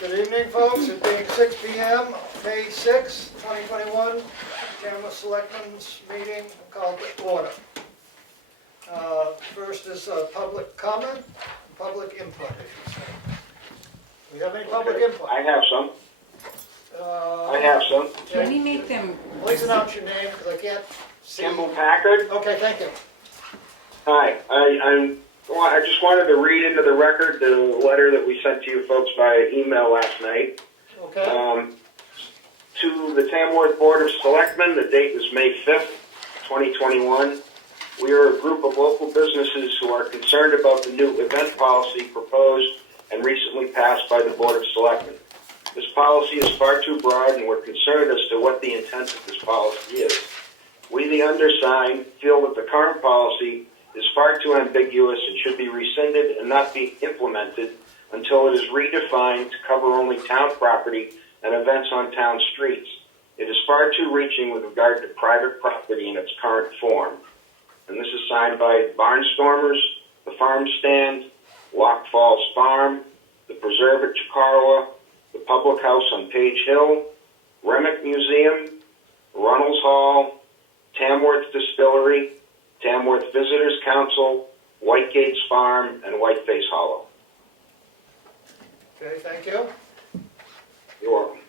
Good evening, folks. It being 6 p.m., May 6, 2021, Tamworth Selectmen's meeting called to order. First is public comment, public input, I should say. Do we have any public input? I have some. Can we make them? Please announce your name, because I can't see. Kimball Packard. Okay, thank you. Hi. I just wanted to read into the record the letter that we sent to you folks via email last night. Okay. To the Tamworth Board of Selectmen, the date is May 5th, 2021. We are a group of local businesses who are concerned about the new event policy proposed and recently passed by the Board of Selectmen. This policy is far too broad, and we're concerned as to what the intent of this policy is. We, the undersigned, feel that the current policy is far too ambiguous and should be rescinded and not be implemented until it is redefined to cover only town property and events on town streets. It is far too reaching with regard to private property in its current form. And this is signed by Barnstormers, the Farm Stand, Lock Falls Farm, the Preserve at Chikawa, the Public House on Page Hill, Remick Museum, Runnels Hall, Tamworth Distillery, Tamworth Visitors Council, White Gates Farm, and Whiteface Hollow. Okay, thank you. You're welcome.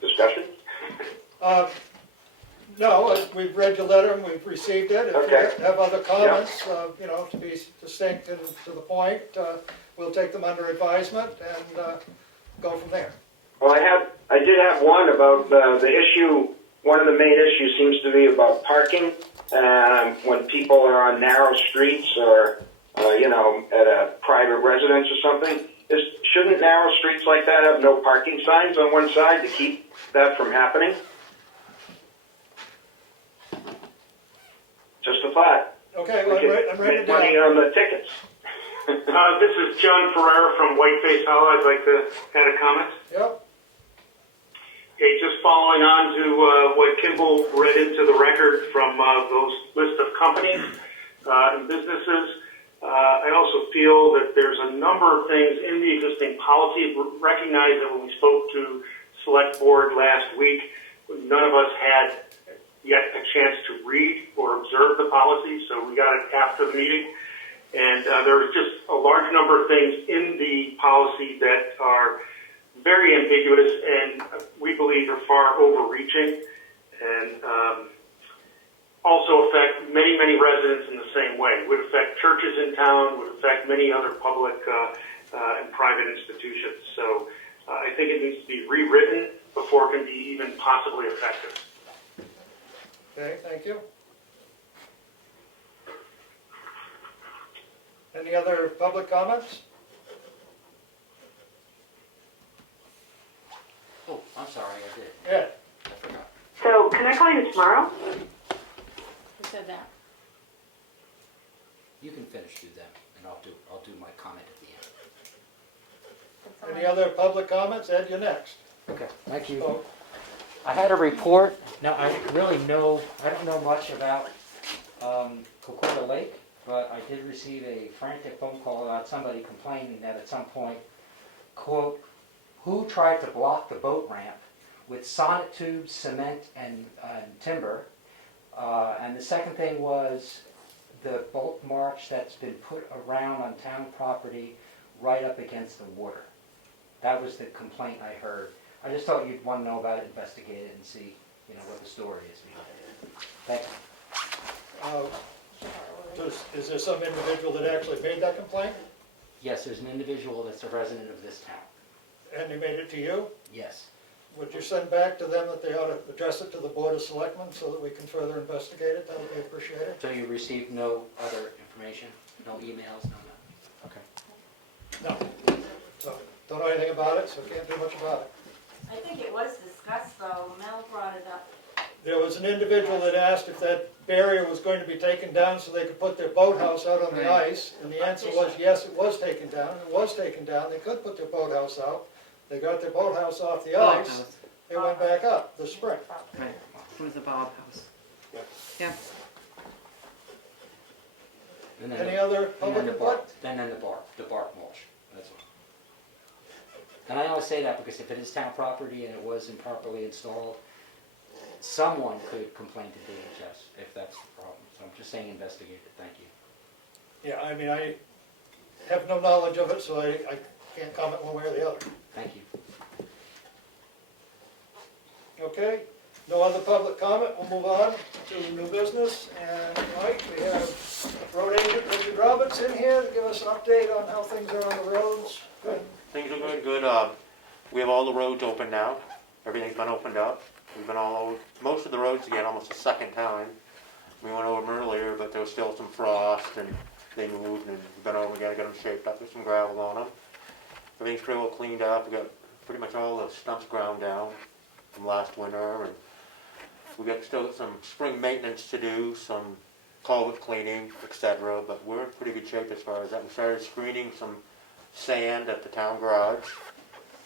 Discussion? No, we've read your letter and we've received it. If Okay. you have other comments, to be distinct and to the point, we'll take them under advisement and go from there. Well, I did have one about the issue. One of the main issues seems to be about parking. When people are on narrow streets or, at a private residence or something, shouldn't narrow streets like that have no parking signs on one side to keep that from happening? Just a thought. Okay, well, I'm ready to make money on the tickets. This is John Ferrer from Whiteface Hollow. I'd like to add a comment. Yep. Okay, just following on to what Kimball read into the record from those list of companies and businesses. I also feel that there's a number of things in the existing policy. Recognize that when we spoke to Select Board last week, none of us had yet a chance to read or observe the policy, so we got it after the meeting. And there was just a large number of things in the policy that are very ambiguous and we believe are far overreaching and also affect many, many residents in the same way. Would affect churches in town, would affect many other public and private institutions. So I think it needs to be rewritten before it can be even possibly effective. Okay, thank you. Any other public comments? Oh, I'm sorry, I did. Yeah. I forgot. So can I call you tomorrow? Who said that? You can finish through them, and I'll do my comment at the end. Any other public comments? Ed, you're next. Okay, thank you. Oh, I had a report. Now, I don't know much about Coquita Lake, but I did receive a frantic phone call about somebody complaining that at some point, quote, who tried to block the boat ramp with sonotubes, cement, and timber. And the second thing was the boat march that's been put around on town property right up against the water. That was the complaint I heard. I just thought you'd want to know about it, investigate it, and see, what the story is behind it. Thank you. Is there some individual that actually made that complaint? Yes, there's an individual that's a resident of this town. And they made it to you? Yes. Would you send back to them that they ought to address it to the Board of Selectmen so that we can further investigate it? That would be appreciated. So you received no other information? No emails? No. Okay. No. So, don't know anything about it, so can't do much about it. I think it was discussed though, Mel brought it up. There was an individual that asked if that barrier was going to be taken down so they could put their boathouse out on the ice, and the answer was yes, it was taken down. It was taken down. They could put their boathouse out. They got their boathouse off the ice. They went back up this spring. Right. It was a Bob house. Yeah. And then Any other and public then the input? bark. Then the bark mulch. That's all. wanna say that because if it is town property and it was improperly installed, someone could complain to DHS if that's the problem. So I'm just saying investigate it, thank you. Yeah, I mean, I have no knowledge of it, so I can't comment one way or the other. Thank you. Okay, no other public comment, we'll move on to new business, and Mike, we have road agent Richard Roberts in here to give us an update on how things are on the roads. Good. Things are going good. We have all the roads open now. Everything's been opened up. We've been all over, most of the roads again almost a second time. We went over them earlier, but there was still some frost and they moved and we've been over again, got them shaped up with some gravel on them. Everything's pretty well cleaned up. We got pretty much all the stumps ground down from last winter, and we got still got some spring maintenance to do, some culvert cleaning, etc. But we're in pretty good shape as far as that. We started screening some sand at the town garage,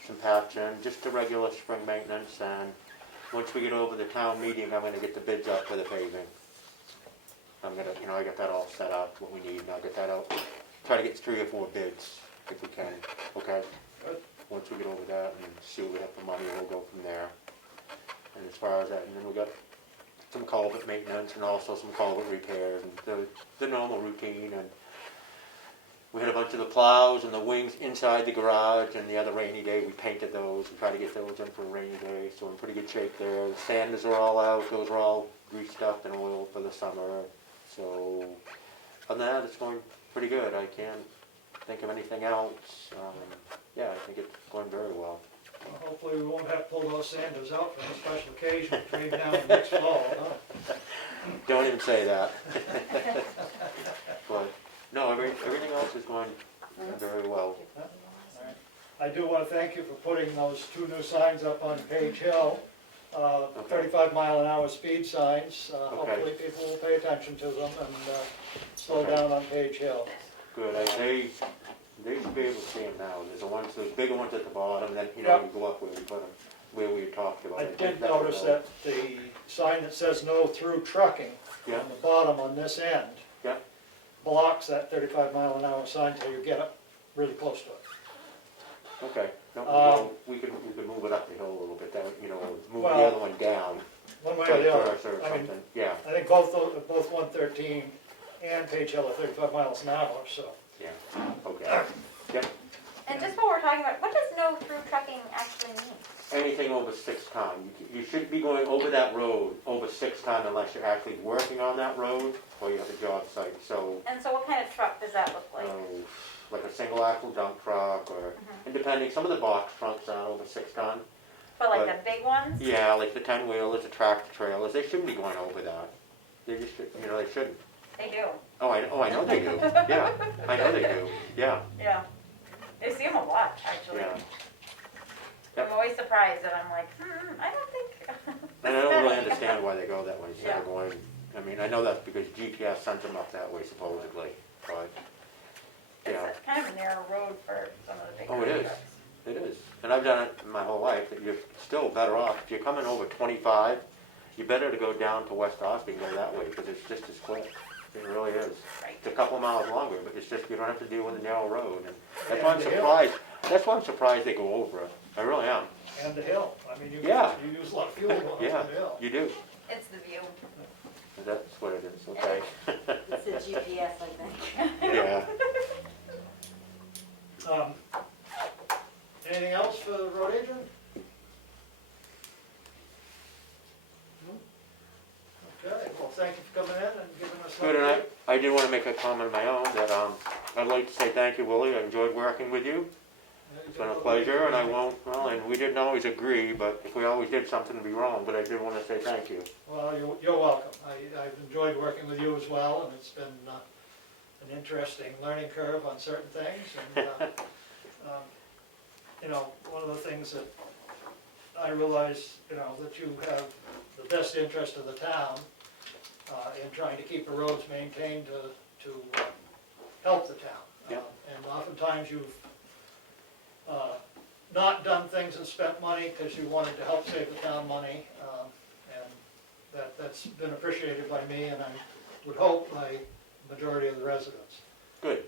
some patching, just the regular spring maintenance, and once we get over the town meeting, I'm gonna get the bids up for the paving. I'm gonna, I got that all set up, what we need, and I'll get that out, try to get 3 or 4 bids, if we can, okay? Good. Once we get over that and see what we have for money, we'll go from there. And as far as that, and then we got some culvert maintenance and also some culvert repairs and the normal routine, and we had a bunch of the plows and the wings inside the garage, and the other rainy day we painted those and tried to get those in for a rainy day, so we're in pretty good shape there. The sanders are all out, those are all greased up and oiled for the summer. So other than that, it's going pretty good. I can't think of anything else. Yeah, I think it's going very well. Well, hopefully we won't have to pull those sanders out for a special occasion between now and next fall, huh? Don't even say that. But no, everything else is going very well. I do want to thank you for putting those 2 new signs up on Page Hill, 35-mile-an-hour speed signs. Hopefully people will pay attention to them and slow down on Page Hill. Good. They should be able to see them now. There's the ones, those bigger ones at the bottom, and then you Yep. go up where we put them, where we talked about. I it. did notice that the sign that says no through trucking Yeah. on the bottom on this end Yeah. blocks that 35-mile-an-hour sign until you get up really close to it. Okay. No, Um, we could move it up the hill a little bit. That move Well, the other one down. One way or the other. First or I mean, something. Yeah. I think both 113 and Page Hill are 35 miles an hour, so. Yeah. Okay. Yep. And just while we're talking about, what does no through trucking actually mean? Anything over 6 ton. You should be going over that road over 6 ton unless you're actually working on that road or you have a job site. So, And so what kind of truck does that look like? like a single axle dump truck, or and depending, some of the box trucks are over 6 ton. But like but- the big ones? Yeah, like the 10-wheelers, the tractor trailers, they shouldn't be going over that. They just should, they shouldn't. They do. Oh, I know they do. Yeah, I know they do. Yeah, Yeah. I see them a lot, actually. yeah. I'm always surprised that I'm like, I don't think. And I don't really understand why they go that way instead of Yeah. going. I mean, I know that's because GPS sends them up that way supposedly, but yeah. It's kind of a narrow road for some of the big Oh, it is. trucks. It is, and I've done it my whole life. That you're still better off if you're coming over 25. You're better to go down to West Austin and go that way because it's just as quick. It really is. Right. It's a couple miles longer, but it's just you don't have to deal with a narrow road, and that's And why I'm the hill. surprised. That's why I'm surprised they go over it. I really am. And the hill, I mean, you Yeah. use a lot of fuel going up Yeah, the hill. you do. It's the view. That's what it is. Okay. It's a GPS, I think. Yeah. Anything else for the road agent? Okay, well, thank you for coming in and giving us an Good, and update. I did want to make a comment of my own that I'd like to say thank you, Willie. I enjoyed working with you. It's been a pleasure, and I won't, and we didn't always agree, but if we always did something, it'd be wrong, but I did want to say thank you. Well, you're welcome. I've enjoyed working with you as well, and it's been an interesting learning curve on certain things. And, one of the things that I realize, that you have the best interest of the town in trying to keep the roads maintained to help the town. Yep. And oftentimes you've not done things and spent money because you wanted to help save the town money, and that's been appreciated by me, and I would hope by the majority of the residents. Good.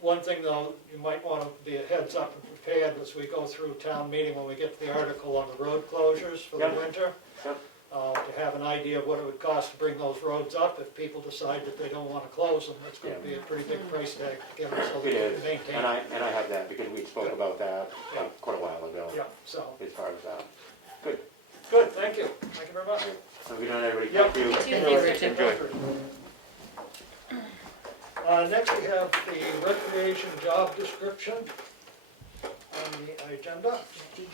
One thing though, you might want to be a heads up and prepared as we go through town meeting when we get to the article on the road closures for the Yep. winter. Yep. To have an idea of what it would cost to bring those roads up. If people decide that they don't want to close them, it's going to be a pretty big price tag to get them so It they can is, maintain. and I have that because we spoke about that Yeah. quite a while ago, Yeah, so, as far as that. Good. good, thank you. Thank you very much. So we done, everybody, Yep. thank you. Thank you, Richard. Enjoy. Next we have the recreation job description on the agenda, which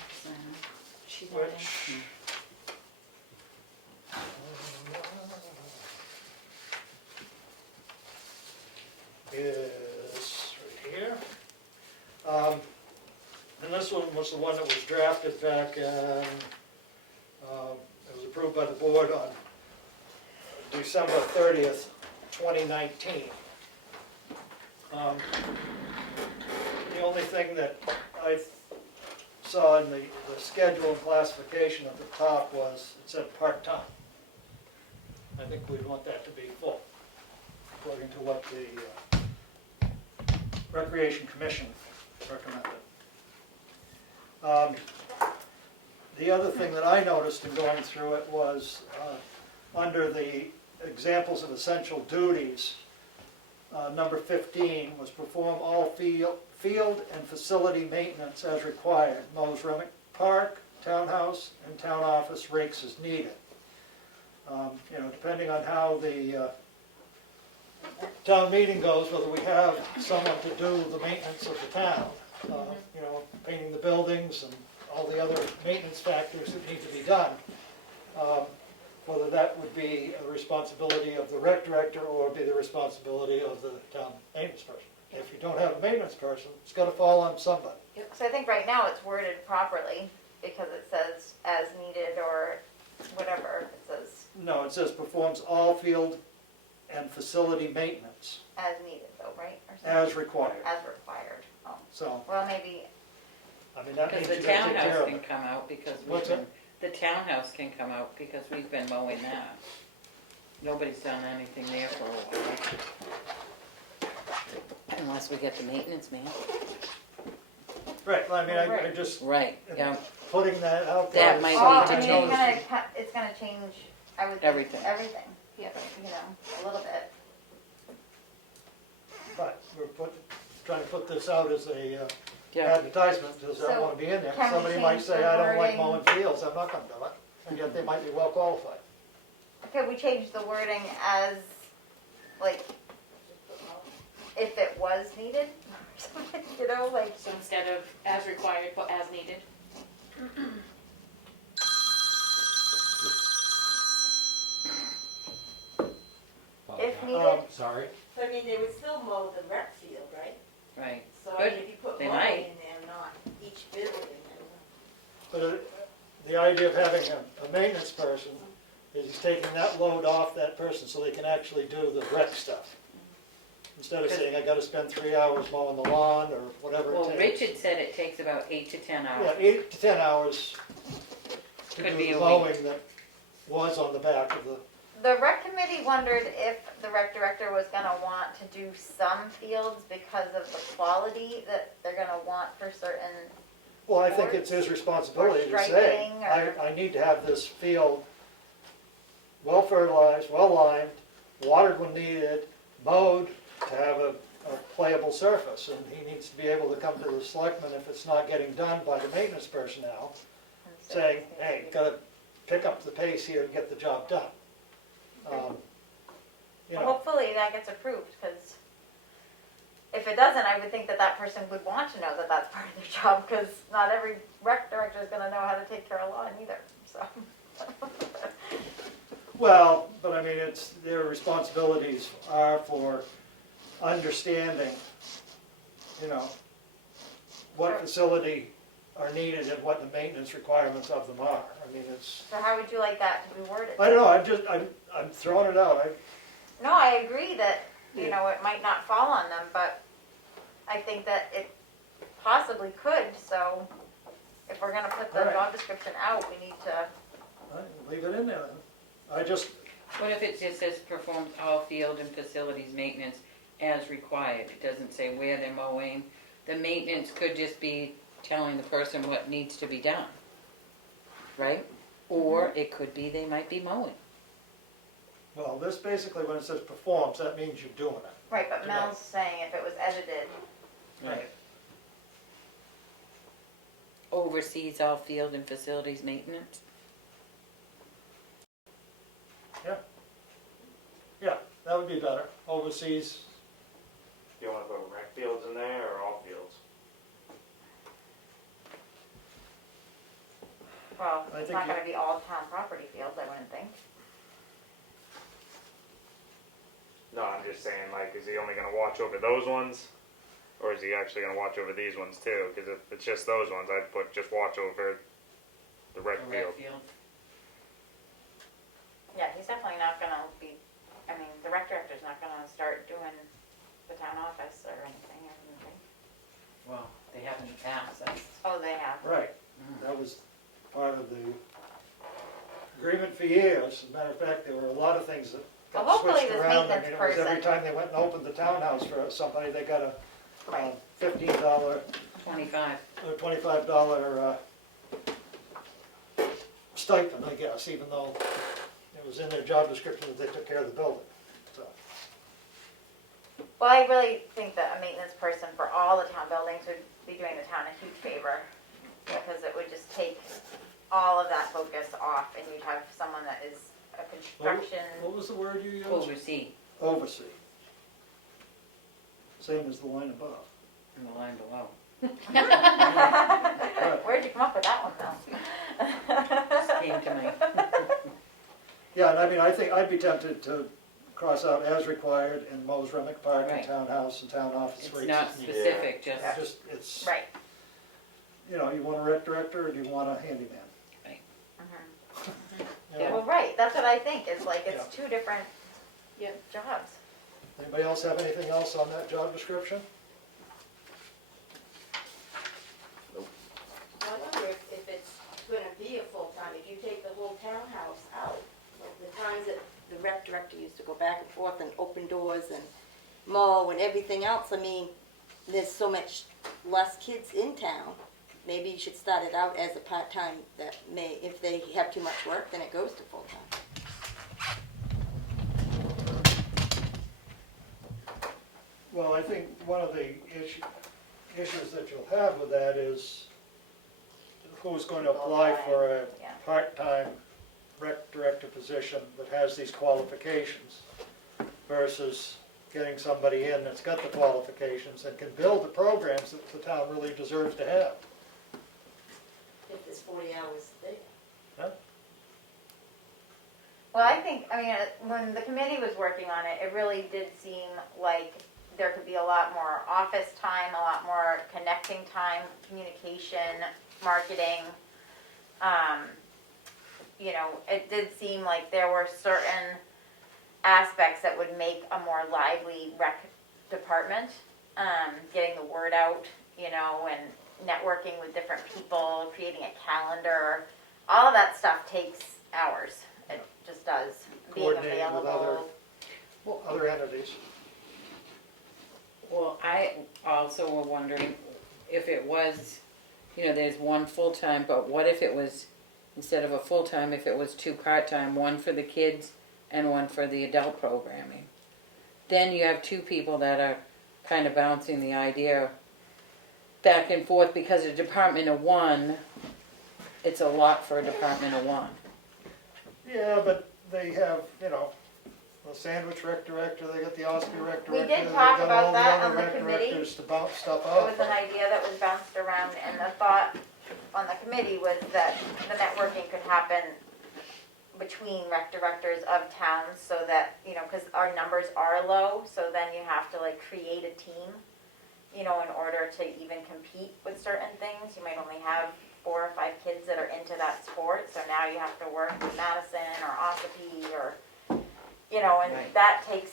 is right here. And this one was the one that was drafted back in, it was approved by the board on December 30th, 2019. The only thing that I saw in the schedule and classification at the top was, it said part-time. I think we'd want that to be full, according to what the Recreation Commission recommended. The other thing that I noticed in going through it was, under the examples of essential duties, number 15 was perform all field and facility maintenance as required. Mows Remick Park, townhouse, and town office rakes as needed. You know, depending on how the town meeting goes, whether we have someone to do the maintenance of the town, you know, painting the buildings and all the other maintenance factors that need to be done, whether that would be a responsibility of the rec director or be the responsibility of the town maintenance person. If you don't have a maintenance person, it's got to fall on somebody. So I think right now it's worded properly because it says as needed or whatever it says No, it says performs all field and facility maintenance as needed though, right? Or something? as required. As required. Oh, So, well, maybe, I mean, that means Because you the got to take care townhouse of can it. come out because we've What's been, the townhouse can come out because we've been mowing that. Nobody's done anything there for a while. Unless we get the maintenance man. Right, well, I mean, I Right. just, Right, yeah. putting that out there. That is might something oh, need to I I mean, change. noticed. it's gonna change, I would think, Everything. everything, yeah, you know, a little bit. But we're trying to put this out as a Yeah, advertisement, does that So, want to be in there? can we Somebody might change say, the I don't like wording? mowing fields, I'm not gonna do it, and yet they might be well qualified. Could we change the wording as, like, if it was needed? You know, like, So instead of as required, put as needed. if needed? Sorry. I mean, they would still mow the rec field, right? right. So I mean, Good. if you put They mowing might. in there, not each building. But the idea of having a maintenance person is he's taking that load off that person so they can actually do the rec stuff. Instead of saying, I gotta spend 3 hours mowing the lawn or whatever Well, it takes. Richard said it takes about 8 to 10 Yeah, hours. 8 to 10 hours to Could do be the a mowing that was on the back of the, The rec committee wondered if the rec director was gonna want to do some fields because of the quality that they're gonna want for certain, well, I think it's his responsibility to say, striping or- I need to have this field well fertilized, well lined, watered when needed, mowed to have a playable surface. And he needs to be able to come to the selectmen if it's not getting done by the maintenance personnel, saying, hey, gotta pick up the pace here and get the job done. You know, hopefully that gets approved, because if it doesn't, I would think that that person would want to know that that's part of their job, because not every rec director is gonna know how to take care of lawn either, so. well, but I mean, it's, their responsibilities are for understanding, you know, what Sure. facility are needed and what the maintenance requirements of them are. I mean, it's, So how would you like that to be worded? I don't know, I'm throwing it out. No, I agree that, you Yeah. know, it might not fall on them, but I think that it possibly could, so if we're gonna put the All right. job description out, we need to, Leave it in there then. I just, What if it just says performs all field and facilities maintenance as required. It doesn't say where they're mowing. The maintenance could just be telling the person what needs to be done, right? Or it could be they might be mowing. Well, this basically, when it says performs, that means you're doing it. Right, but Mel's saying if it was edited, Right. Oversees all field and facilities maintenance. Yeah, that would be better. Overseas, You wanna put rec fields in there or all fields? well, I it's think not you- gonna be all town property fields, I wouldn't think. No, I'm just saying, like, is he only gonna watch over those ones? Or is he actually gonna watch over these ones too? Cause if it's just those ones, I'd put just watch over the rec The field. rec field. Yeah, he's definitely not gonna be, I mean, the rec director's not gonna start doing the town office or anything, I wouldn't think. Well, they have in the past, that's. Oh, they have. right, Mm. that was part of the agreement for years. As a matter of fact, there were a lot of things that Well, got hopefully switched this around. I maintenance mean, it was every person- time they went and opened the townhouse for somebody, they got a Right. $15 25. or $25 stipend, I guess, even though it was in their job description that they took care of the building. So, Well, I really think that a maintenance person for all the town buildings would be doing the town a huge favor, because it would just take all of that focus off, and you'd have someone that is a construction. what was the word you used? Oversee Oversee. Same as the line above. in the line below. Where'd you come up with that one, though? Just came to me. Yeah, and I mean, I think I'd be tempted to cross out as required in Mo's Remick Park and Right. townhouse and town office It's suites. not as needed. specific, just, It's just, it's, Right. you know, you want a rec director or do you want a handyman? Mhm. You know? Well, right, that's what I think, is like, it's Yeah. two different Yep. jobs. Anybody else have anything else on that job description? I wonder if it's gonna be a full-time, if you take the whole townhouse out, like the times that the rec director used to go back and forth and open doors and mow and everything else, I mean, there's so much less kids in town. Maybe you should start it out as a part-time that may, if they have too much work, then it goes to full-time. Well, I think one of the issues that you'll have with that is who's going to apply for a Yeah. part-time rec director position that has these qualifications versus getting somebody in that's got the qualifications and can build the programs that the town really deserves to have. If there's 40 hours there. Well, I think, I mean, when the committee was working on it, it really did seem like there could be a lot more office time, a lot more connecting time, communication, marketing. You know, it did seem like there were certain aspects that would make a more lively rec department. Getting the word out, you know, and networking with different people, creating a calendar, all of that stuff takes hours. It just does. Being Coordinating with available. other entities. well, I also were wondering if it was, you know, there's one full-time, but what if it was, instead of a full-time, if it was two part-time, one for the kids and one for the adult programming? Then you have two people that are kind of bouncing the idea back and forth, because a department of one, it's a lot for a department of one. Yeah, but they have, you know, the sandwich rec director, they got the Oscar rec We director. did they've talk got about all the that other on the rec committee. directors to bounce stuff It off was an of. idea that was bounced around, and the thought on the committee was that the networking could happen between rec directors of towns, so that, you know, because our numbers are low, so then you have to like create a team, you know, in order to even compete with certain things. You might only have 4 or 5 kids that are into that sport, so now you have to work with Madison or Ossipee or, you know, and Right. that takes,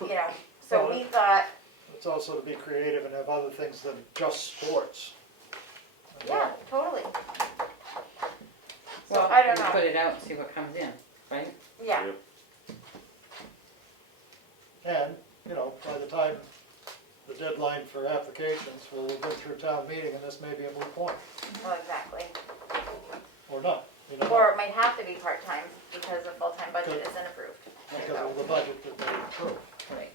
you know, so Well, we thought, It's also to be creative and have other things than just sports. as yeah, well. totally. So Well, I don't we know, put it out and see what comes in, right? yeah, And you know, by the time the deadline for applications, we'll have been through town meeting and this may be a moot point, Well, exactly. or not, you know, Or it might have to be part-time because the full-time budget isn't approved. because of the budget that they approved. Right.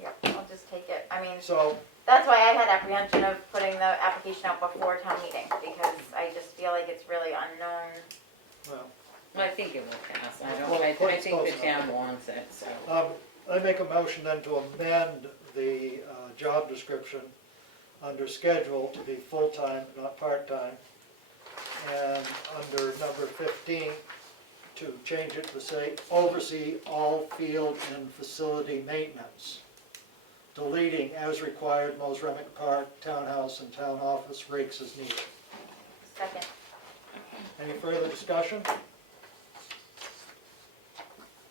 Yep, I'll just take it. I mean, So, that's why I had apprehension of putting the application out before town meeting, because I just feel like it's really unknown. well, I think it will pass. Well, I it's think close the enough. town wants it, so. I make a motion then to amend the job description under schedule to be full-time, not part-time. And under number 15, to change it to say, oversee all field and facility maintenance. Deleting as required, Mosremick Park, townhouse, and town office rakes as needed. Second. Any further discussion?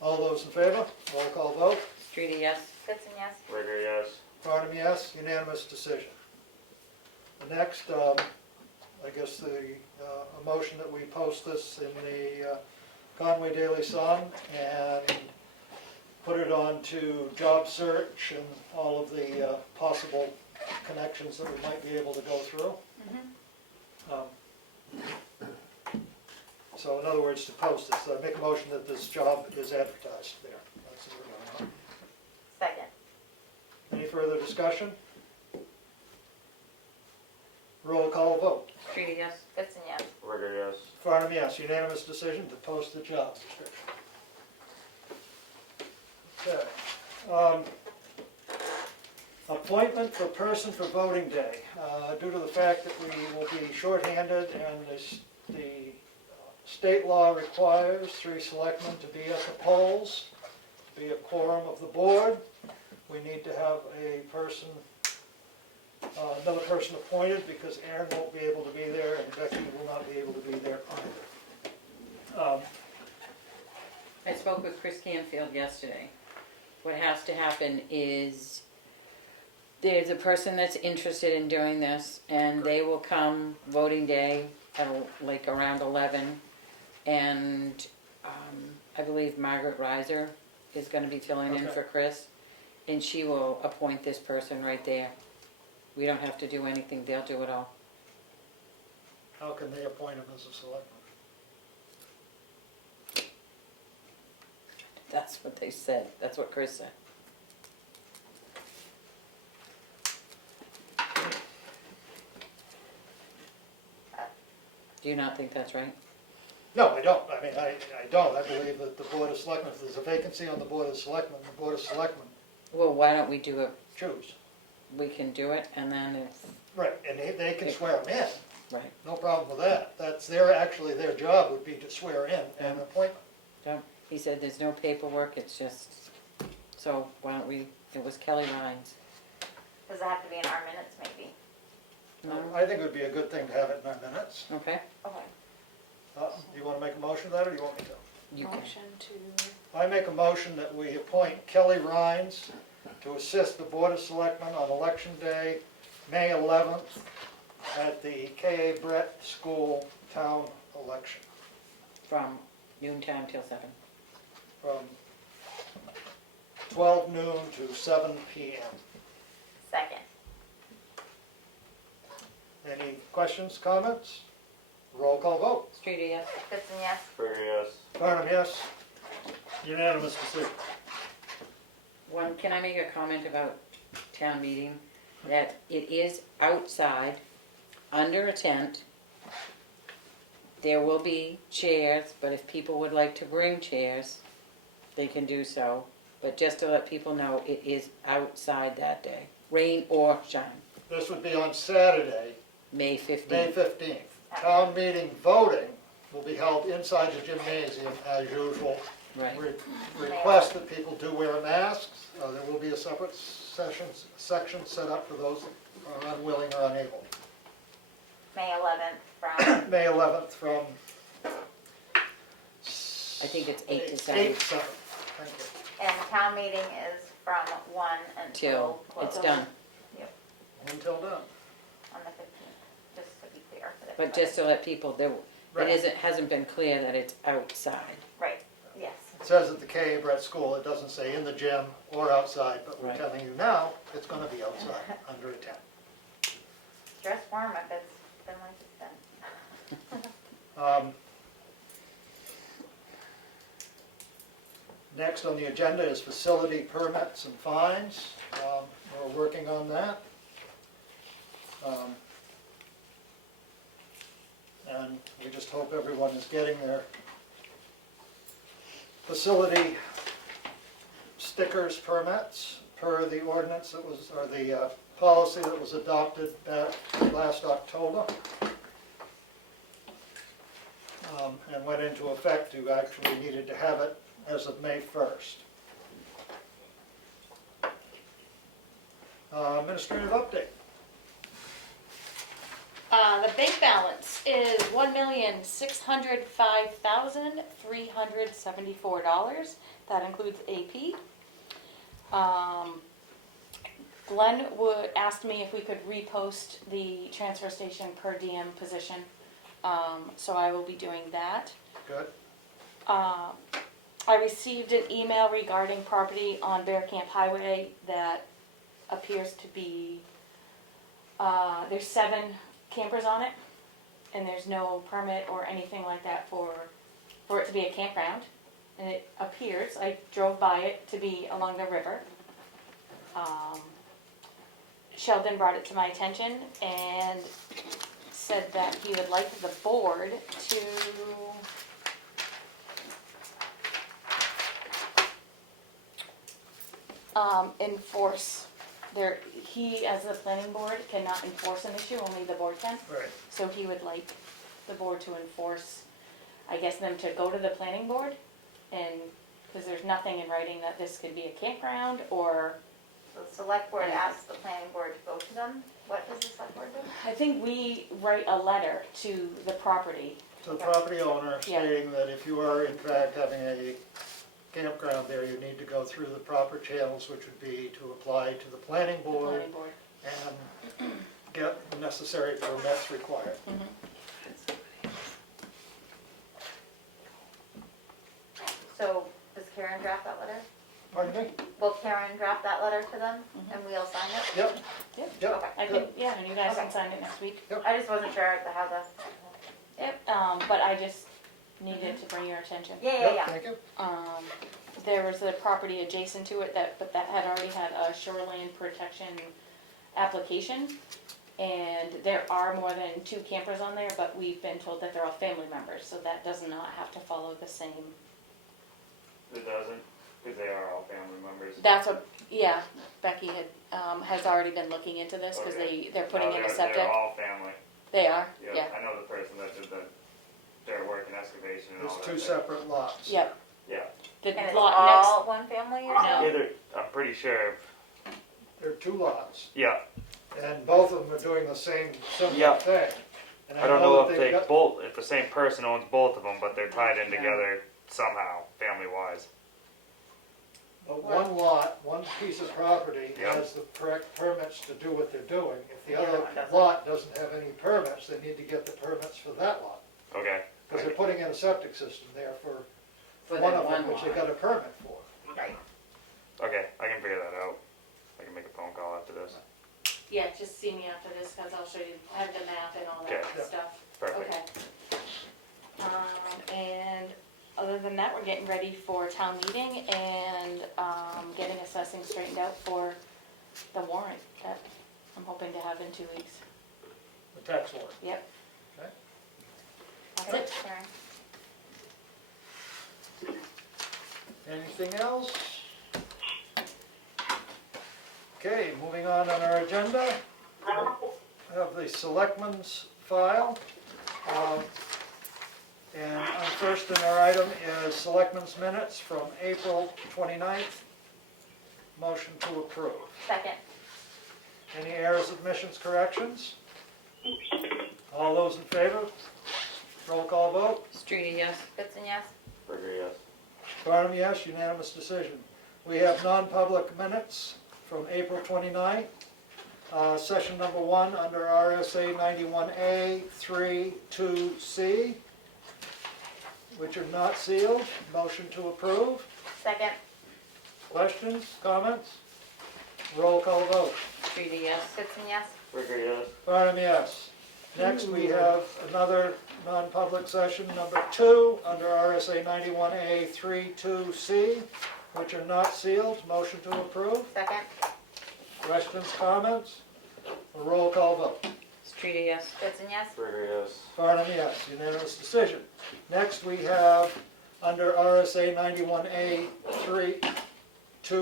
All those in favor? Roll call vote. Streety, yes? Goodson, yes? Rigger, yes. Farnum, yes, unanimous decision. The next, I guess a motion that we post this in the Conway Daily Sun and put it on to job search and all of the possible connections that we might be able to go through. So in other words, to post this, I make a motion that this job is advertised there. That's what we're going on. Second. Any further discussion? Roll call vote. Streety, yes? Goodson, yes? Rigger, yes. Farnum, yes, unanimous decision to post the job description. Okay. Appointment for person for voting day. Due to the fact that we will be shorthanded and the state law requires 3 selectmen to be at the polls, to be a quorum of the board, we need to have a person, another person appointed because Aaron won't be able to be there and Becky will not be able to be there either. I spoke with Chris Canfield yesterday. What has to happen is there's a person that's interested in doing this and they will come voting day at like around 11. And I believe Margaret Reiser is going to be filling in Okay. for Chris. And she will appoint this person right there. We don't have to do anything, they'll do it all. How can they appoint him as a selectman? That's what they said, that's what Chris said. Do you not think that's right? No, I don't. I mean, I don't. I believe that the Board of Selectmen, if there's a vacancy on the Board of Selectmen, the Board of Selectmen Well, why don't we do it, choose. we can do it and then if, Right, and they can swear him in. right, No problem with that. That's actually their job would be to swear in and appointment. don't, he said there's no paperwork, it's just, so why don't we, it was Kelly Rhines. Does it have to be in our minutes, maybe? No? I think it would be a good thing to have it in our minutes. Okay, Okay. You want to make a motion of that, or do you want me to? you can. to. I make a motion that we appoint Kelly Rhines to assist the Board of Selectmen on Election Day, May 11th, at the K.A. Brett School Town Election, From noontime till 7. from 12 noon to 7 p.m. Second. Any questions, comments? Roll call vote. Streety, yes? Goodson, yes? Rigger, yes. Farnum, yes. Unanimous decision. One, can I make a comment about town meeting? That it is outside, under a tent. There will be chairs, but if people would like to bring chairs, they can do so. But just to let people know, it is outside that day, rain or shine, This would be on Saturday, May May 15th. 15th. Town meeting voting will be held inside the gymnasium as usual. Right. Request that people do wear masks. There will be a separate section set up for those who are unwilling or unable. May 11th from, May 11th from... I think it's 8 to 7. 8 to 7, thank you. and the town meeting is from 1 until Till it's close. done. Until done. On the 15th, just to be clear. for But just to let people, there, Right. hasn't been clear that it's outside. Right, yes. It says at the cave or at school, it doesn't say in the gym or outside, but we're Right. telling you now, it's gonna be outside, under a tent. Dress warm if it's been like it's been. Next on the agenda is facility permits and fines. We're working on that. And we just hope everyone is getting their facility stickers, permits, per the ordinance that was, or the policy that was adopted back last October. And went into effect. You actually needed to have it as of May 1st. Administrative update. The bank balance is $1,605,374. That includes AP. Glenn asked me if we could repost the transfer station per diem position. So I will be doing that. Good. I received an email regarding property on Bear Camp Highway that appears to be, there's 7 campers on it, and there's no permit or anything like that for it to be a campground. And it appears, I drove by it, to be along the river. Sheldon brought it to my attention and said that he would like the board to enforce he, as the planning board, cannot enforce an issue, only the board can. Right. So he would like the board to enforce, I guess, them to go to the planning board, and, because there's nothing in writing that this could be a campground, or, So the select board asks the planning board to go to them. What does the select board do? I think we write a letter to the property. To the property owner Yeah. stating that if you are in fact having a campground there, you need to go through the proper channels, which would be to apply to the planning The board planning board. and get the necessary permits required. So does Karen draft that letter? Pardon me? Will Karen draft that letter to them and we'll sign it? Yep, Yep. yep, I good. can, yeah, and you guys can Okay. sign it next week. I just wasn't sure how the. Yep, but I just needed to bring your attention. Yep, thank you. There was a property adjacent to it but that had already had a shoreline protection application. And there are more than 2 campers on there, but we've been told that they're all family members, so that does not have to follow the same. It doesn't, because they are all family members. That's what, yeah, Becky has already been looking into this, because Okay. they're putting No, in a they're septic. all family. They are, Yeah, yeah, I know the person that did their work in excavation and all There's that. 2 separate lots. yep. Yeah. The And it's lot all one family or No. no? Either, I'm pretty sure, There are 2 lots, yeah, and both of them are doing the same similar Yeah. thing. And I don't know that if they've they got- both, if the same person owns both of them, but they're tied in Yeah. together somehow, family-wise. But one lot, one piece of property Yeah. has the correct permits to do what they're doing. If the The other other one doesn't. lot doesn't have any permits, they need to get the permits for that lot. Okay. Because they're putting in a septic system there for For one that of them, one which they lot. got a permit for. Right. Okay, I can figure that out. I can make a phone call after this. Yeah, just see me after this, because I'll show you, I have the map and all that Okay. Yeah. stuff. Perfect. Okay. And other than that, we're getting ready for town meeting and getting assessing straightened out for the warrant that I'm hoping to have in 2 weeks. The tax warrant. Yep. Okay. That's Good, it. Karen. Anything else? Okay, moving on our agenda. We have the Selectmen's file. And first in our item is Selectmen's minutes from April 29th. Motion to approve. Second. Any errors, omissions, corrections? All those in favor? Roll call vote. Streety, yes. Goodson, yes? Burger, yes. Barnum, yes, unanimous decision. We have non-public minutes from April 29th. Session number 1 under RSA 91A 3 2C. which are not sealed. Motion to approve. Second. Questions, comments? Roll call vote. Streety, yes. Goodson, yes. Ricker, yes. Barnum, yes. Next, we have another non-public session, number 2, under RSA 91A 32C, which are not sealed. Motion to approve. Second. Questions, comments? Roll call vote. Streety, yes. Goodson, yes. Ricker, yes. Barnum, yes. Unanimous decision. Next, we have, under RSA 91A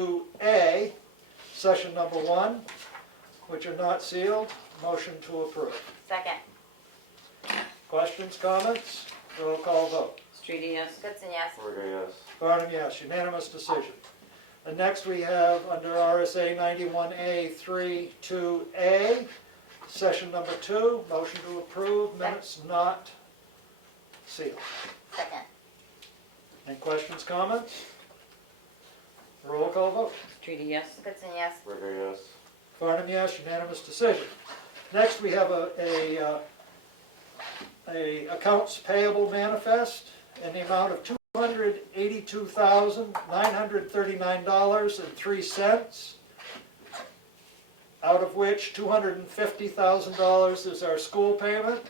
32A, session number 1, which are not sealed. Motion to approve. Second. Questions, comments? Roll call vote. Streety, yes. Goodson, yes. Ricker, yes. Barnum, yes. Unanimous decision. And next we have under RSA 91A 32A, session number 2, motion to approve, minutes not sealed. Second. Any questions, comments? Roll call vote. Streety, yes. Goodson, yes. Ricker, yes. Barnum, yes. Unanimous decision. Next we have a accounts payable manifest in the amount of $282,939.03, out of which $250,000 is our school payment.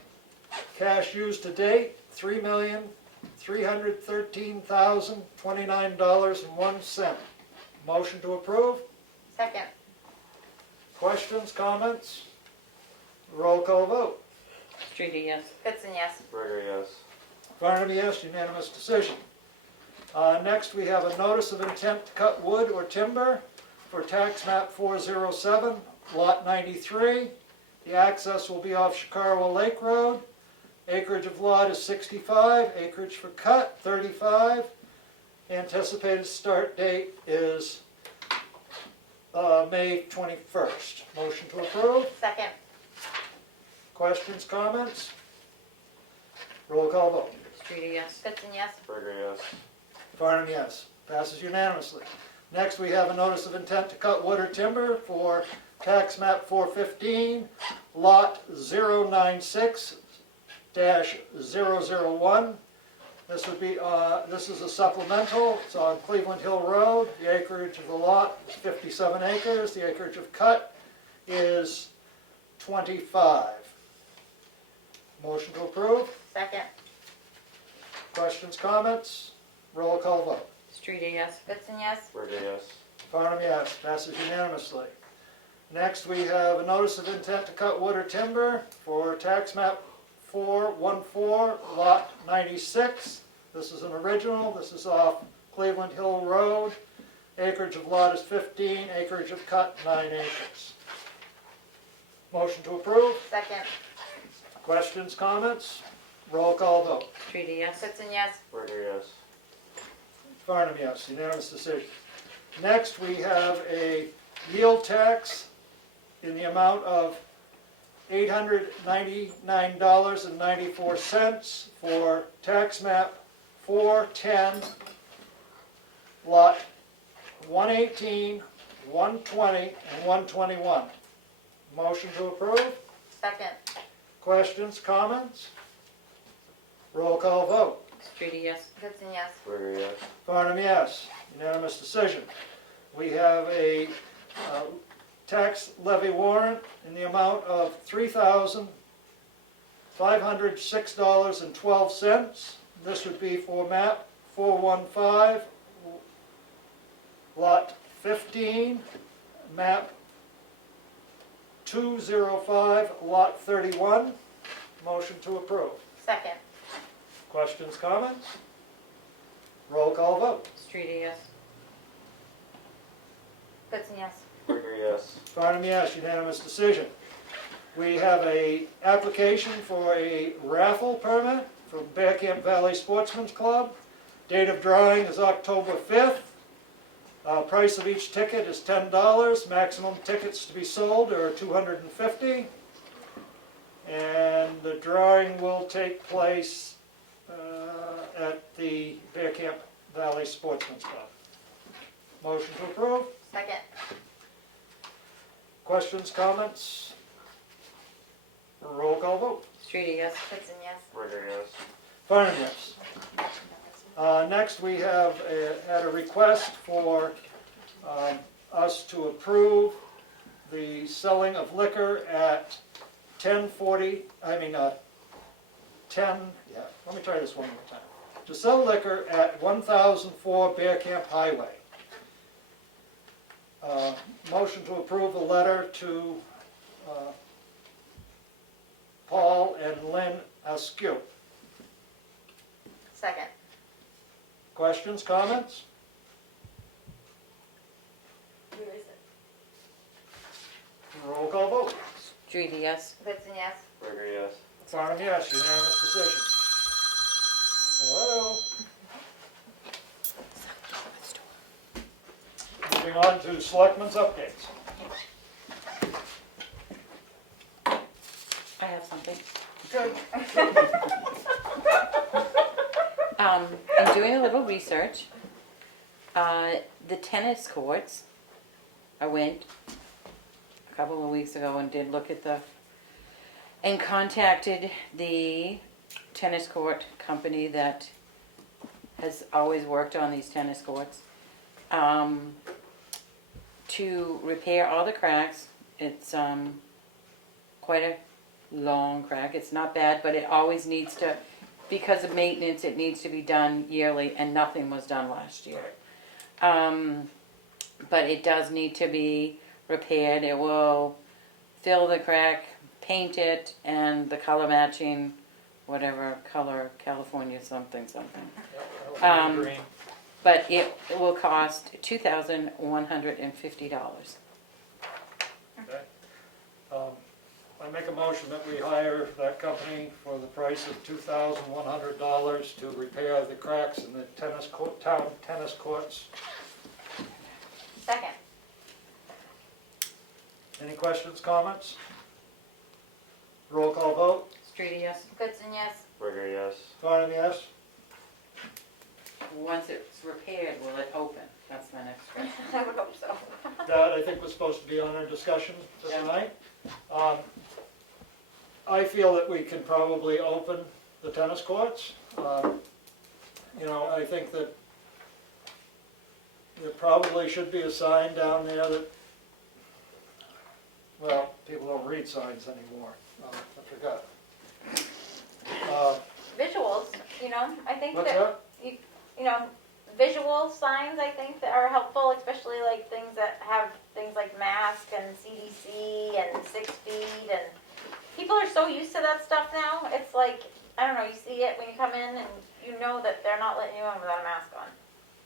Cash used to date, $3,313,029.01. Motion to approve. Second. Questions, comments? Roll call vote. Streety, yes. Goodson, yes. Ricker, yes. Barnum, yes. Unanimous decision. Next, we have a notice of intent to cut wood or timber for tax map 407, lot 93. The access will be off Chicarwa Lake Road. Acreage of lot is 65, acreage for cut 35. Anticipated start date is May 21st. Motion to approve. Second. Questions, comments? Roll call vote. Streety, yes. Goodson, yes. Ricker, yes. Barnum, yes. Passes unanimously. Next, we have a notice of intent to cut wood or timber for tax map 415, lot 096-001. This would be, this is a supplemental. It's on Cleveland Hill Road. The acreage of the lot is 57 acres. The acreage of cut is 25. Motion to approve. Second. Questions, comments? Roll call vote. Streety, yes. Goodson, yes. Ricker, yes. Barnum, yes. Passes unanimously. Next, we have a notice of intent to cut wood or timber for tax map 414, lot 96. This is an original. This is off Cleveland Hill Road. Acreage of lot is 15, acreage of cut 9 acres. Motion to approve. Second. Questions, comments? Roll call vote. Streety, yes. Goodson, yes. Ricker, yes. Farnham, yes. Unanimous decision. Next, we have a yield tax in the amount of $899.94 for tax map 410, lot 118, 120, and 121. Motion to approve. Second. Questions, comments? Roll call vote. Streety, yes. Goodson, yes. Ricker, yes. Farnham, yes. Unanimous decision. We have a tax levy warrant in the amount of $3,506.12. This would be for map 415, lot 15, map 205, lot 31. Motion to approve. Second. Questions, comments? Roll call vote. Streety, yes. Goodson, yes. Ricker, yes. Farnham, yes. Unanimous decision. We have a application for a raffle permit from Bear Camp Valley Sportsman's Club. Date of drawing is October 5th. Price of each ticket is $10. Maximum tickets to be sold are 250. And the drawing will take place at the Bear Camp Valley Sportsman's Club. Motion to approve. Second. Questions, comments? Roll call vote. Streety, yes. Goodson, yes. Ricker, yes. Farnham, yes. Next, we have had a request for us to approve the selling of liquor at 1040, let me try this one more time. To sell liquor at 1004 Bear Camp Highway. Motion to approve a letter to Paul and Lynn Askew. Second. Questions, comments? Where is it? Roll call vote. Judy, yes? Goodson, yes. Burger, yes. Farnum, yes, unanimous decision. Hello? Moving on to Selectmen's updates. I have something. Okay. In doing a little research, the tennis courts, I went a couple of weeks ago and did look at and contacted the tennis court company that has always worked on these tennis courts, to repair all the cracks. It's quite a long crack. It's not bad, but it always needs to, because of maintenance, it needs to be done yearly, and nothing was done last year. But it does need to be repaired. It will fill the crack, paint it, and the color matching, whatever color, California something. Green. But it will cost $2,150. Okay. I make a motion that we hire that company for the price of $2,100 to repair the cracks in the town tennis courts. Second. Any questions, comments? Roll call vote. Streety, yes? Goodson, yes. Burger, yes. Farnum, yes? Once it's repaired, will it open? That's my next question. I would hope so. That, I think, was supposed to be on our discussion tonight. I feel that we can probably open the tennis courts. You know, I think that there probably should be a sign down there that, well, people don't read signs anymore. I forgot. Visuals, I think What's that, that? visual signs, I think, that are helpful, especially like things that have things like mask and CDC and 6 feet, and people are so used to that stuff now. It's like, I don't know, you see it when you come in and you know that they're not letting you in without a mask on.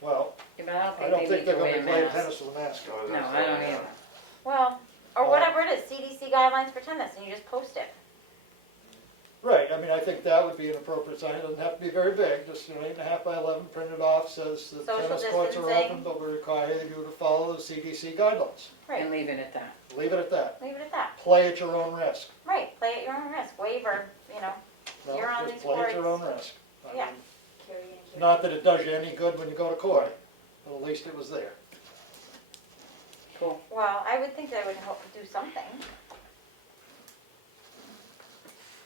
Well, Yeah, but I I don't don't think think they they're need to gonna be wear playing masks. tennis with a mask on. No, I don't either. Well, or Oh. whatever it is, CDC guidelines for tennis, and you just post it. Right, I mean, I think that would be an appropriate sign, it doesn't have to be very big, just, 8.5 by 11 printed off, says the Social tennis courts are distancing. open, but we require you to follow the CDC guidelines. And leave it at that. Leave it at that. Leave it at that. Play at your own risk. Right, play at your own risk, waiver, No, You're on just these play at your courts. own risk. I Yeah. mean, not that it does you any good when you go to court, but at least it was there. Cool. Well, I would think they would help do something.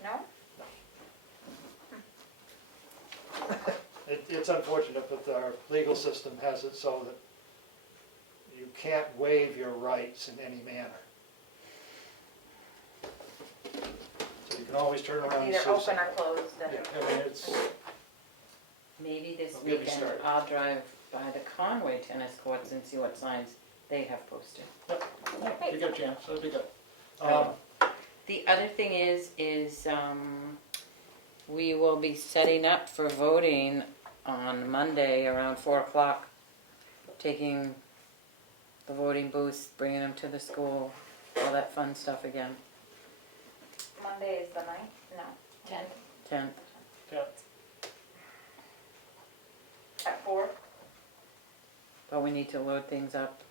No? It's unfortunate, but our legal system has it so that you can't waive your rights in any manner. So you can always turn around and Either sue open someone. or closed. And Yeah, I mean, it's, Maybe this Don't get me weekend started. I'll drive by the Conway tennis courts and see what signs they have posted. you get a chance, that'd be good. The other thing is we will be setting up for voting on Monday around 4 o'clock, taking the voting booths, bringing them to the school, all that fun stuff again. Monday is the 9th? No. 10th. 10th. Yeah. At 4? But we need to load things up.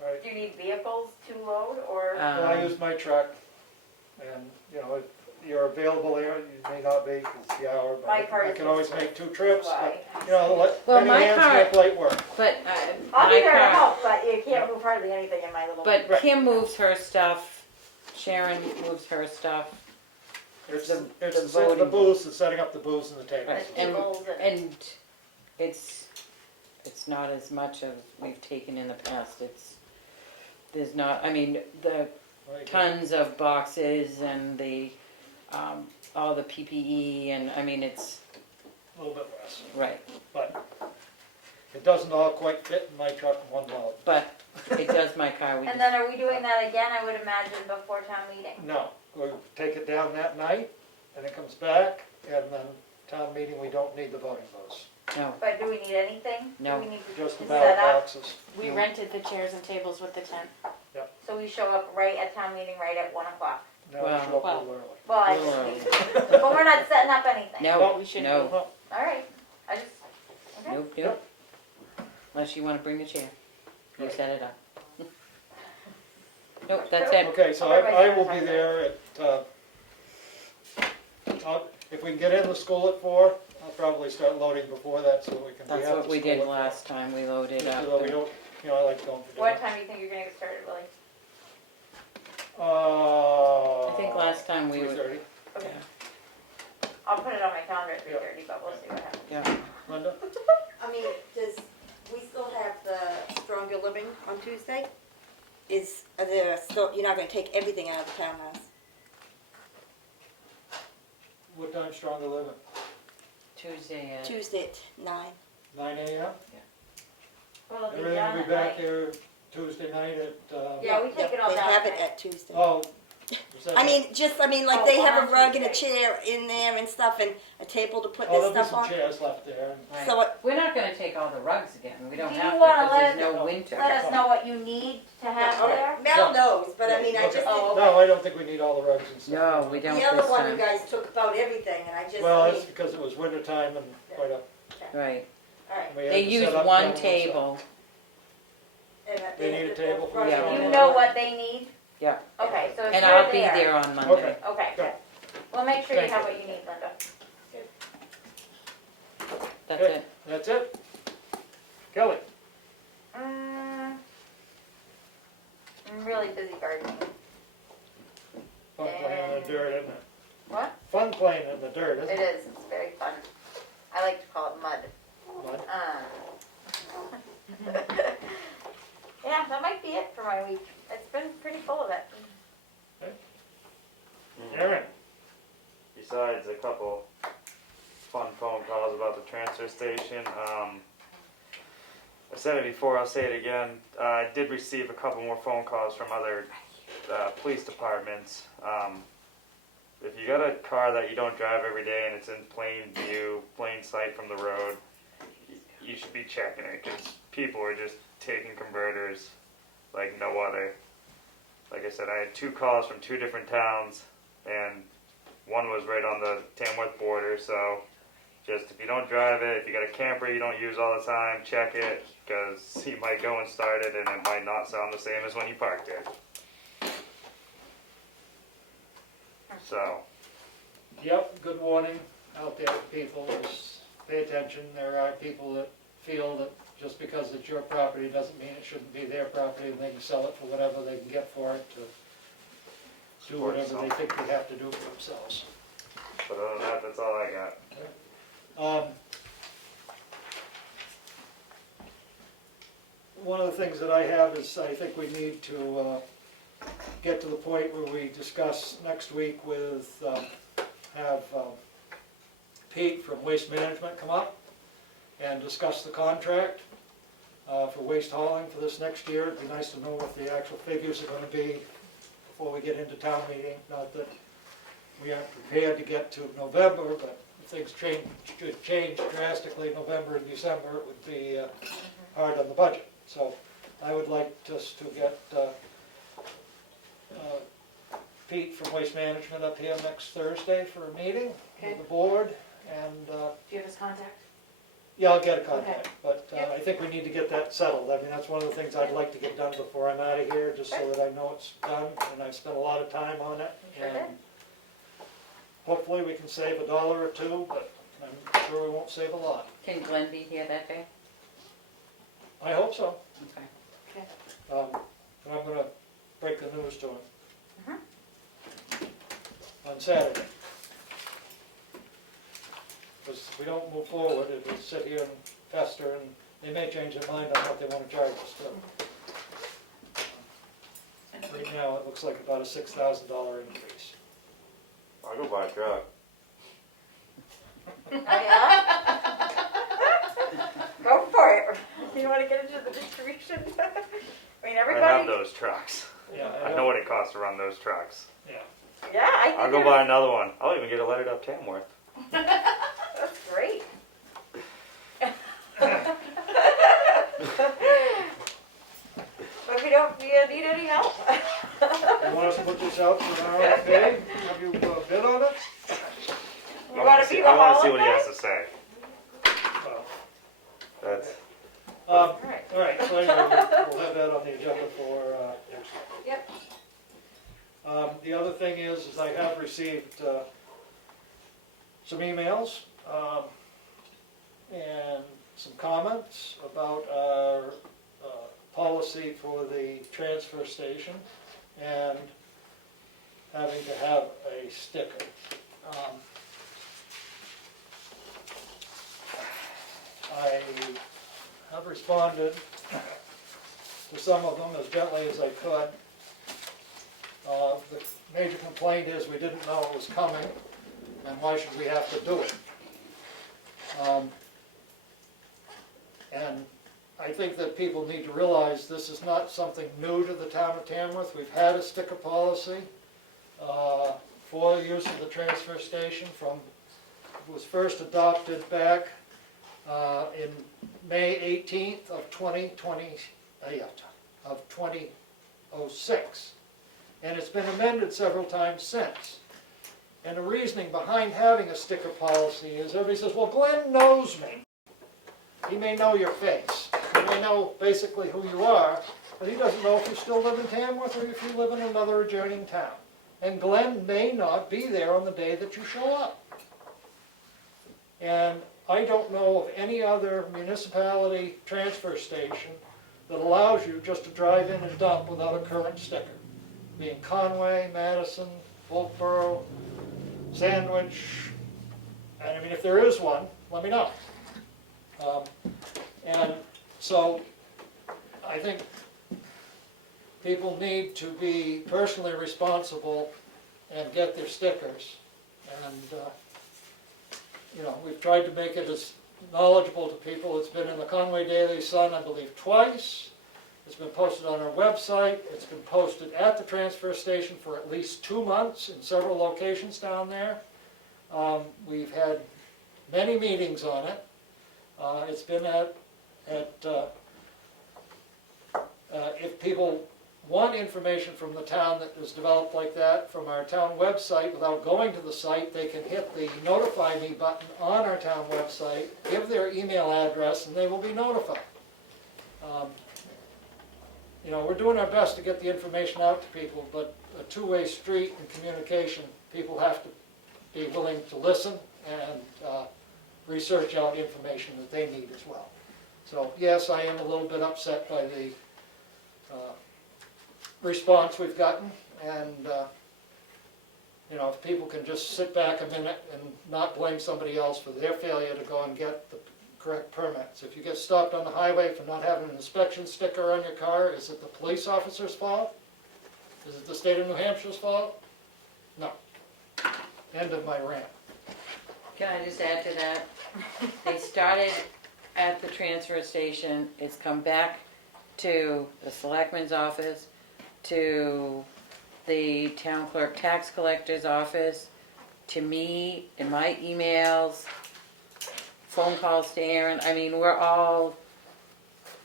Right. Do you need vehicles to load or? Well, I use my truck, and, if you're available there, you may not be, 'cause it's the hour, but My car I is can always useful. make 2 trips, Why? but, Well, many my hands car- make light work. But I'll be my there to car, help, but you can't move hardly anything in my little. but Right. Kim moves her stuff, Sharon moves her stuff. It's the the voting. booths, the setting up the booths and the tables. Right. Tables And it's not as much as we've taken in the past, there's not, I mean, the Right. tons of boxes and all the PPE and, I mean, it's, A little bit less, right. but it doesn't all quite fit in my truck in one load. But it does my car, we And just, then are we doing that again, I would imagine, before town meeting? No, we take it down that night, and it comes back, and then town meeting, we don't need the voting booths, no, But do we need anything? No. Do we need to just the set ballot up? boxes. We No. rented the chairs and tables with the tent. So we show up right at town meeting, right at 1 o'clock? Now we show up a little early. Well, I no, but we're not setting up anything? no, We shouldn't no, Alright, I just, okay. nope, nope. Unless you wanna bring the chair, you Right. set it up. Nope, that's it. Okay, so I will be there at, if we can get in the school at 4, I'll probably start loading before that so we can be That's out what to we school did at 4. last time, we loaded Just up. so that we don't, I like going for What dinner. time do you think you're gonna get started, Willie? I think last time we were, 3:30. Okay. Yeah. I'll put it on my calendar at 3:30, but we'll see what happens. yeah, Linda? I mean, does, we still have the Stronger Living on Tuesday? Are there still, you're not gonna take everything out of the townhouse? What time Stronger Living? Tuesday at, Tuesday at 9. 9 a.m.? Well, it'll be Everything done will at be back night. here Tuesday night at, Yeah, we take it all They down have at it night. at Tuesday. oh. is that- I mean, like Oh, they on have a rug and a Tuesday. chair in there and stuff and a table to put Oh, this there'll be stuff some on. chairs left there. and- right. So what, We're not gonna take all the rugs again, we don't Do you have to, wanna because there's let- no winter. Let us know what you need to have there. Mel knows, but I mean, I Okay. just, Oh, okay. No, I don't think we need all the rugs and stuff. No, we don't the other this one you time, guys took about everything and I just, Well, I that's mean, because it was winter time and quite a. right. alright. we had They to use set up one down on the side. table, They need a table for Yeah. You know what they need? Yeah. Okay, so if and you're I'll be there on Monday. Okay. Okay, Good. we'll make sure you Thank have you. what you need, Linda. That's Okay. it. That's it. Kelly? I'm really busy gardening. Fun playing in the dirt, isn't it? What? Fun playing in the dirt, isn't It it? is, it's very fun. I like to call it mud. Mud. Yeah, that might be it for my week. It's been pretty full of it. Aaron? Besides a couple fun phone calls about the transfer station, I said it before, I'll say it again. I did receive a couple more phone calls from other police departments. If you got a car that you don't drive every day and it's in plain view, plain sight from the road, you should be checking it, because people are just taking converters like no other. Like I said, I had 2 calls from 2 different towns, and one was right on the Tamworth border, so just if you don't drive it, if you got a camper you don't use all the time, check it, because you might go and start it and it might not sound the same as when you parked it. So, Yep, good warning out there to people, just pay attention. There are people that feel that just because it's your property doesn't mean it shouldn't be their property, and they can sell it for whatever they can get for it to do Support whatever they yourself. think they have to do for themselves. but other than that, that's all I got. One of the things that I have is I think we need to get to the point where we discuss next week with, have Pete from Waste Management come up and discuss the contract for waste hauling for this next year. It'd be nice to know what the actual figures are gonna be before we get into town meeting. Not that we aren't prepared to get to November, but if things should change drastically November and December, it would be hard on the budget. So I would like just to get Pete from Waste Management up here next Thursday for a meeting with the board, and Do you have his contact? yeah, I'll get a contact, Okay. but Yep. I think we need to get that settled. I mean, that's one of the things I'd like to get done before I'm out of here, just so that I know it's done, and I've spent a lot of time on it. Sure did. And hopefully we can save $1 or 2, but I'm sure we won't save a lot. Can Glenn be here that day? I hope so. Okay. And I'm gonna break the news to him. Mhm. On Saturday. because if we don't move forward, it will sit here and fester, and they may change their mind on what they want to charge us too. Right now, it looks like about a $6,000 increase. I'll go buy a truck. Oh, yeah? Go for it. You wanna get into the distribution? I mean, I have everybody, those trucks. Yeah, I know what it costs to run those trucks. Yeah. yeah, I think I'll go buy another one. I'll even get it lettered up Tamworth. that's great. But we don't, do you need any help? You want us to put this out for an RFP? Have you bid on it? You wanna be the I want to see what he holiday? has to say. Well, That's Alright. all right, so anyway, we'll have that on the agenda for next week. Yep. The other thing is I have received some emails and some comments about our policy for the transfer station and having to have a sticker. I have responded to some of them as gently as I could. The major complaint is we didn't know it was coming, and why should we have to do it? And I think that people need to realize this is not something new to the town of Tamworth. We've had a sticker policy for the use of the transfer station it was first adopted back in May 18th of 2006. And it's been amended several times since. And the reasoning behind having a sticker policy is everybody says, well, Glenn knows me. He may know your face. He may know basically who you are, but he doesn't know if you still live in Tamworth or if you live in another adjoining town. And Glenn may not be there on the day that you show up. And I don't know of any other municipality transfer station that allows you just to drive in and dump without a current sticker. Being Conway, Madison, Wolfboro, Sandwich, and I mean, if there is one, let me know. And so I think people need to be personally responsible and get their stickers. And you know, we've tried to make it as knowledgeable to people. It's been in the Conway Daily Sun, I believe, twice. It's been posted on our website. It's been posted at the transfer station for at least 2 months in several locations down there. We've had many meetings on it. It's been if people want information from the town that is developed like that from our town website without going to the site, they can hit the notify me button on our town website, give their email address, and they will be notified. You know, we're doing our best to get the information out to people, but a two-way street in communication, people have to be willing to listen and research out information that they need as well. So yes, I am a little bit upset by the response we've gotten, and you know, if people can just sit back a minute and not blame somebody else for their failure to go and get the correct permits. If you get stopped on the highway for not having an inspection sticker on your car, is it the police officer's fault? Is it the state of New Hampshire's fault? No. End of my rant. Can I just add to that? They started at the transfer station, it's come back to the selectman's office, to the town clerk tax collector's office, to me, in my emails, phone calls to Aaron. I mean, we're all,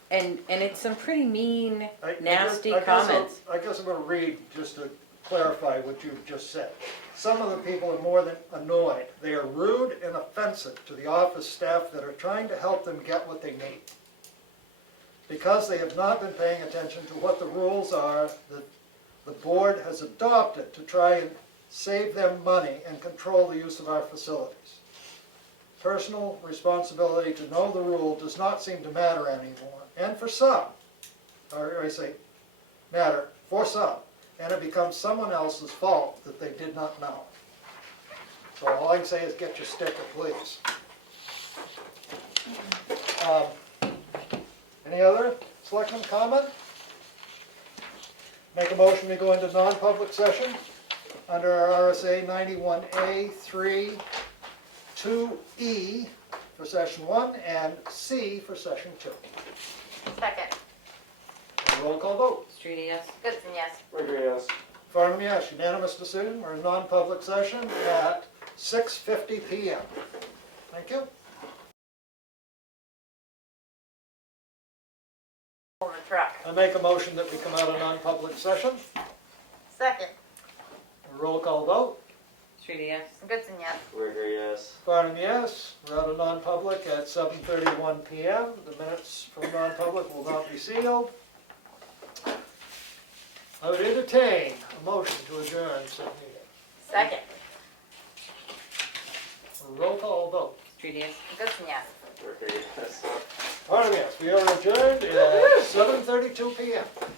and it's some pretty mean, nasty comments. I guess I'm going to read just to clarify what you've just said. Some of the people are more than annoyed. They are rude and offensive to the office staff that are trying to help them get what they need. Because they have not been paying attention to what the rules are that the board has adopted to try and save them money and control the use of our facilities. Personal responsibility to know the rule does not seem to matter anymore, and for some, or I say matter for some, and it becomes someone else's fault that they did not know. So all I can say is get your sticker, please. Any other selectmen comment? Make a motion to go into non-public session under our RSA 91A 2E for session 1 and C for session 2. Second. Roll call vote. Streety, yes? Goodson, yes. Ricker, yes. Farnum, yes. Unanimous decision. We're in non-public session at 6:50 PM. Thank you. Pull the truck. I make a motion that we come out of non-public session. Second. Roll call vote. Streety, yes? Goodson, yes. Ricker, yes. Farnum, yes. We're out of non-public at 7:31 PM. The minutes from non-public will not be sealed. I would entertain a motion to adjourn said meeting. Second. Roll call vote. Streety, yes? Goodson, yes. Ricker, yes. Farnum, yes. We are adjourned at 7:32 PM.